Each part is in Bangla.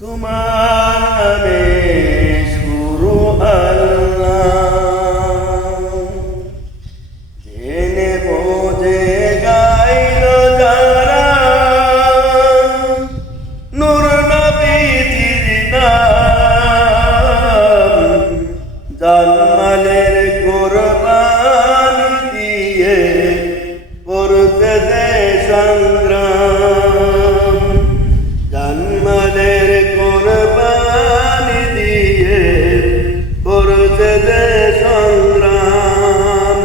তোমার নামে শুরু আল্লাহ, জেনে বোঝে গাইল যারা নূর নবীজির নাম, জানমালের কোরবান দিয়ে করতে যে সংগ্রাম, জানমালের কোরবান দিয়ে করতে যে সংগ্রাম,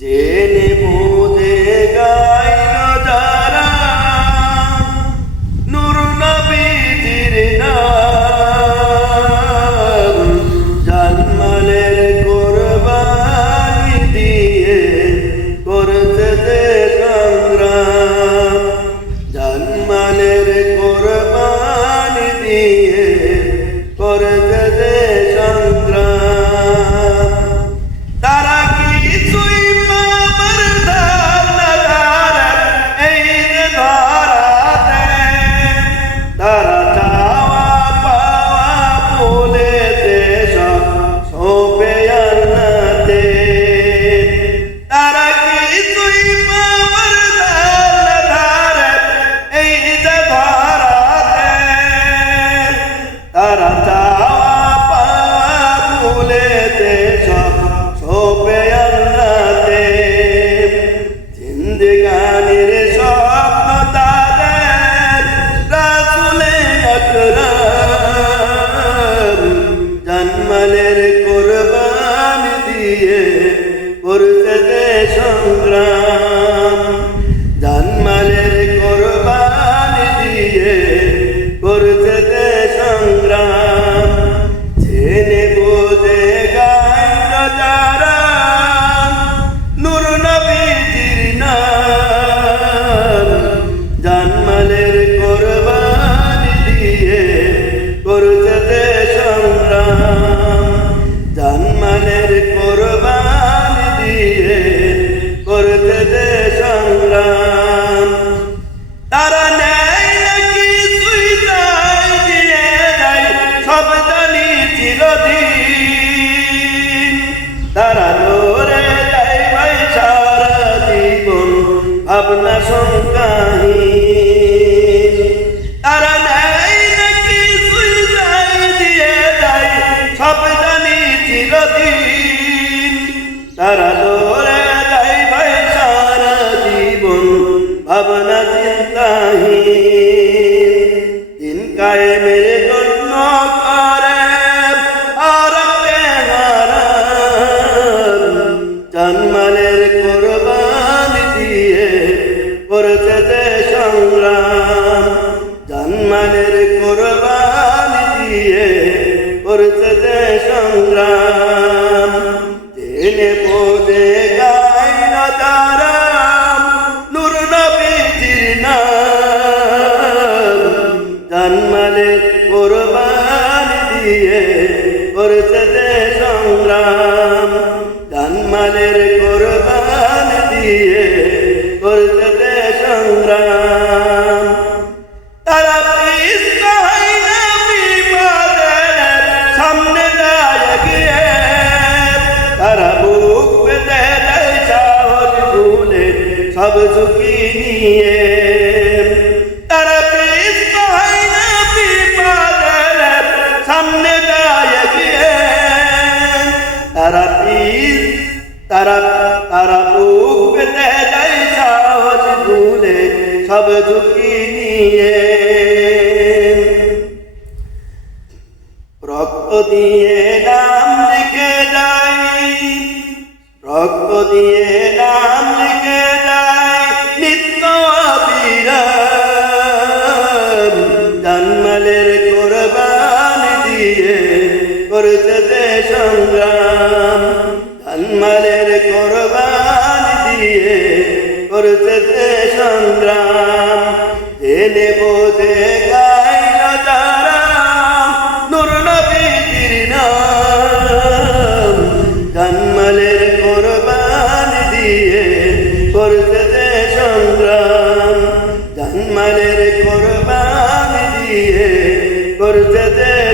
জেনে বুঝে গাইল যারা নূর নবীজির নাম, জানমালের কোরবান দিয়ে করতে যে সংগ্রাম, জানমালের কোরবান দিয়ে করতে যে সংগ্রাম। তারা কিছুই পাবার ধার না ধার এই যে ধরাতে, তারা চাওয়া পাওয়া ভুলে সব সপে আনতে, তারা কিছুই পাবার ধার না ধার এই যে ধরাতে, তারা চাওয়া পাওয়া ভুলে সব সপে আনতে, জিন্দেগানির স্বপ্ন তাদের রাসূলে আকরাম, জানমালের কোরবান দিয়ে করতে যে সংগ্রাম, জানমালের কোরবান দিয়ে করতে যে সংগ্রাম, জেনে বোঝে গাইল যারা নূর নবীজির নাম, জানমালের কোরবান দিয়ে করতে যে সংগ্রাম, জানমালের কোরবান দিয়ে করতে যে সংগ্রাম। তারা নেয় নাকি তুই তাই দিয়ে যায় সব জানি চিরদিন, তারা লড়ে যায় ভাই সারা জীবন ভাবনা শঙ্কাহীন, তারা নেয় নাকি তুই তাই দিয়ে যায় সব জানি চিরদিন, তারা লড়ে যায় ভাই সারা জীবন ভাবনা চিন্তাহীন, দিন কায়েমের জন্য করে আর জানমালের কোরবান দিয়ে করতে যে সংগ্রাম, জানমালের কোরবান দিয়ে করতে যে সংগ্রাম, জেনে বোঝে গাইল যারা নূর নবীজির নাম, জানমালের কোরবান দিয়ে করতে যে সংগ্রাম, জানমালের কোরবান দিয়ে করতে যে সংগ্রাম। তারা পিছপা হয় না বিপদের সামনে যায় গিয়ে, তারা বুক পেতে দেয় সাহস ভুলে সব ঝুঁকি নিয়ে, তারা পিছপা হয় না বিপদের সামনে যায় গিয়ে, তারা তারা বুক পেতে দেয় সাহস ভুলে সব ঝুঁকি নিয়ে, রক্ত দিয়ে নাম লিখে যায়, রক্ত দিয়ে নাম লিখে যায় নিত্য অবিরাম, জানমালের কোরবান দিয়ে করতে যে সংগ্রাম, জানমালের কোরবান দিয়ে করতে যে সংগ্রাম, জেনে বোঝে গাইল যারা নূর নবীজির নাম, জানমালের কোরবান দিয়ে করতে যে সংগ্রাম, জানমালের কোরবান দিয়ে করছে যে